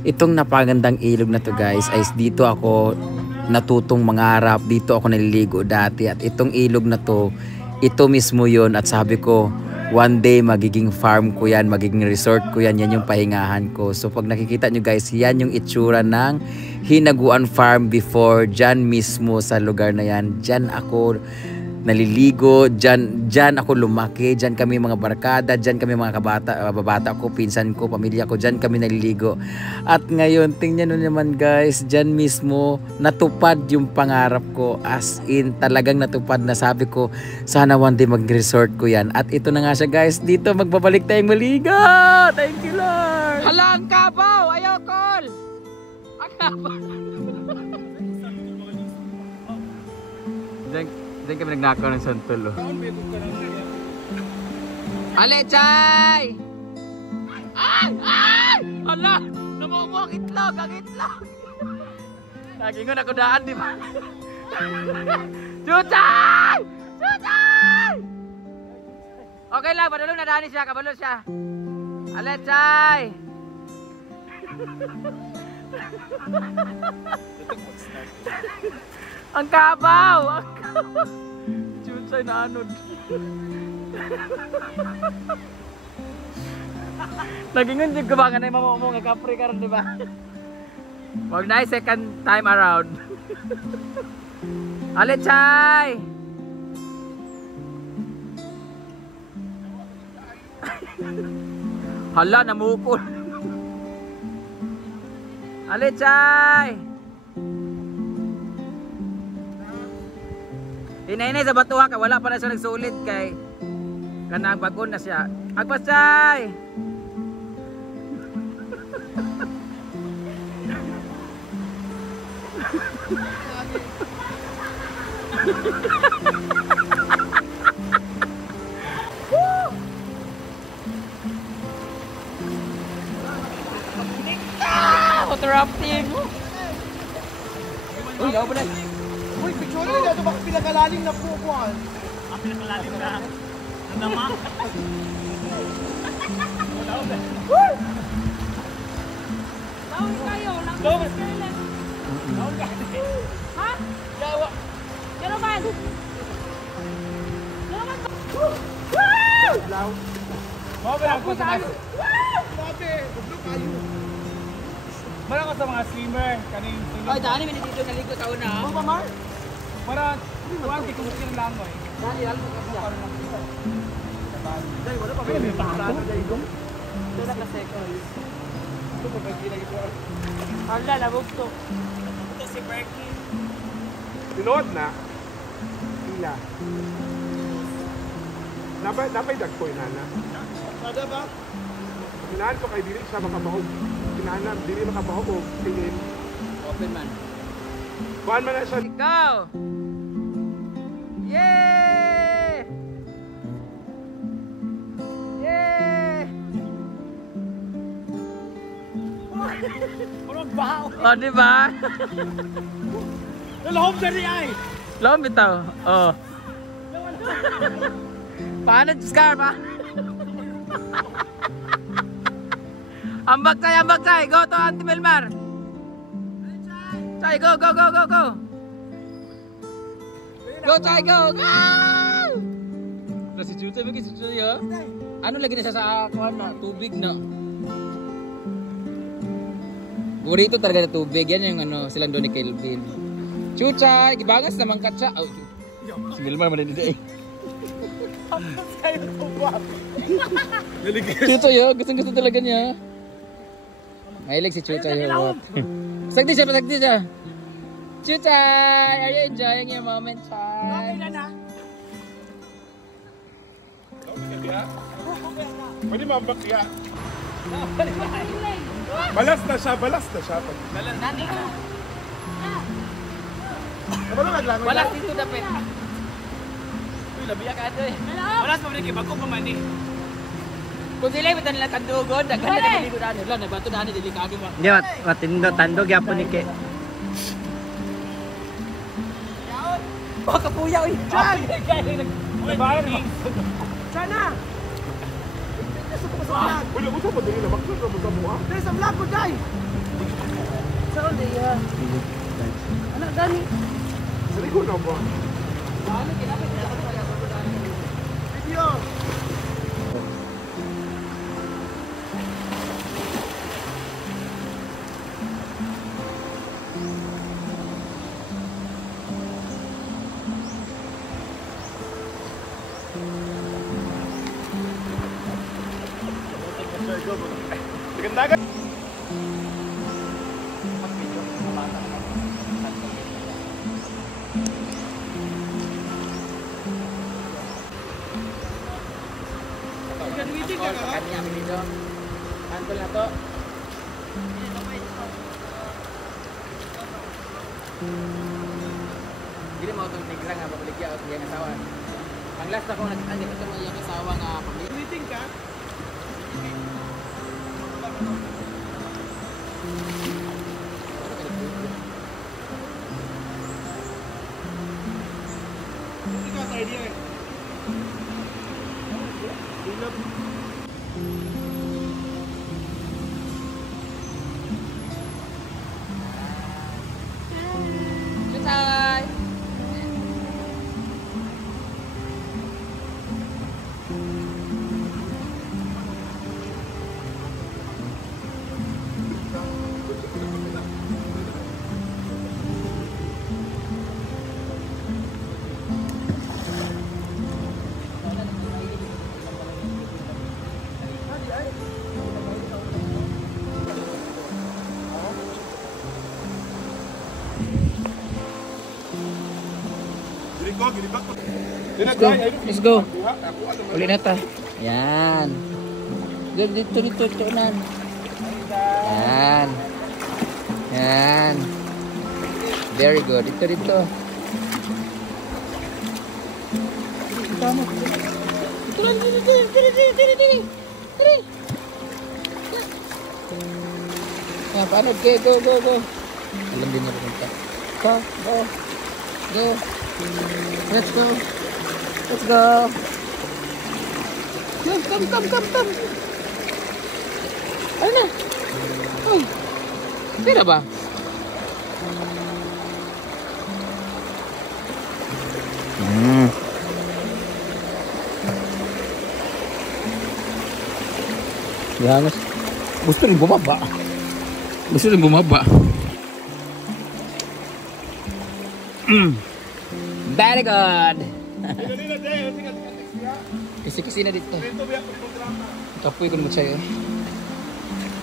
Itong napagandang ilog na to guys ay dito ako natutong mangarap, dito ako naliligo dati at itong ilog na to, ito mismo yon at sabi ko one day magiging farm ko yan, magiging resort ko yan, yan yung pahingahan ko. So pag nakikita nyo guys, yan yung itsura ng Hinaguan Farm before, dyan mismo sa lugar na yan, dyan ako naliligo, dyan ako lumaki, dyan kami mga barkada, dyan kami mga babata ko, pinsan ko, pamilya ko, dyan kami naliligo. At ngayon, tingnan nyo naman guys, dyan mismo natupad yung pangarap ko, as in talagang natupad na sabi ko, sana one day mag-resort ko yan. At ito na nga siya guys, dito magbabalik tayong maligo. Thank you Lord. Hala, ang kabaw, ayaw call. Ang kabaw. Diyan kami nagnakaw ng santol. Ale, Chay! Ay! Ay! Ala! Namumuha ang itlog! Ang itlog! Nagingon ako daan, di ba? Chuchay! Chuchay! Okay lang, padulong na daan siya. Kabalo siya. Ale, Chay! Ang kabaw! Ang kabaw! Chuchay na anod. Nagingon yung kabangan na yung mamamong nga kapre ka rin, diba? Huwag na second time around. Ale, Chay! Hala, namukol. Ale, Chay! Inainay sa batuha ka, wala pa na siya nagsulit kay kanang bagon na siya. Agpas, Chay! Interrupting! Uy, daw ba na? Uy, picture nila ito, bakit pinakalalim na pukuhan? Ang pinakalalim na? Ang nama? Laon kayo, langkas kayo lang. Laon ka? Ha? Yawa! Yaroman! Yaroman! Law. Mawa ako sa mga... Sabi, hublok kayo. Mara ko sa mga swimmer, kaning sulod. Ay, daan namin dito naligo sa una. Ano ba, Mar? Para, huwag di kumukir lang mo eh. Dali, alam mo kasi. Dahil wala pa ba yung pasado dahil doon? Ito na kasi ko. Ito pa ba yung ito? Hala, labog to. Ito si Berky. Tinood na? Ila. Napay dagpoy na na. Kada ba? Kinahan ko kay dili siya makabahog. Kinahan na, dili makabahog o tingin. Open man. Kuhan man na siya. Ikaw! Yay! Yay! Purog bahaw. Oh, di ba? Lalahom sa rin ay! Lom bitaw. Oh. Paano Scar pa? Ambag tay. Go to Auntie Melmar. Chay, go. Go, Chay, go. Go! Si Chuchay, may si Chuchay, oh. Ano lagi na siya sa akuan na? Tubig na. Burrito talaga na tubig. Yan yung ano, silang doon ni Kelvin. Chuchay, gibangas naman ka siya. Oh, si Melmar man dito eh. Chuchay, oh. Gusto talaga niya. Mahilig si Chuchay, oh. Sagdi siya. Chuchay, are you enjoying your moment, Chay? Pwede mambakya. Balas na siya. Balas nani? Kabalo naglangoy Wala na? dito dapat. labi ka ato eh. Wala sa pabalik, bago pa man eh. Kung sila ibutan nila tandugod, daghan na dito daan. Wala nagbato daan delikado ba. Di matindo tandog yapon ni ke. Oh, kapuya oy. Chan! Nagbayar ni. Sana! Wala mo sa padali na bakit na mo sa buha? Dahil sa vlog ko, Day! Saan dia? Anak Dani. Sa likod na ba? Video! Dagan-dagan. Kanya kami dito. Antol na to. Dili mo itong tigra nga pabaligya o iyang asawa. Pang last na kong nakita nito itong iyang asawa nga pabaligya. Meeting ka? Ikaw tayo diyan eh. Goodbye! Dili ko, gilibak ko. Let's go. Uli na ta. Yan. Dito, tuunan. Yan. Yan. Very good. Dito. Tama. Dito lang, dito. Yan, paano? Okay, go. Alam din na pumunta. Go. Let's go. Come. Ano na? Uy. Pira ba? Yangas. Gusto rin bumaba. Very good. Kisi-kisi na dito. Kapoy ko mo sa'yo.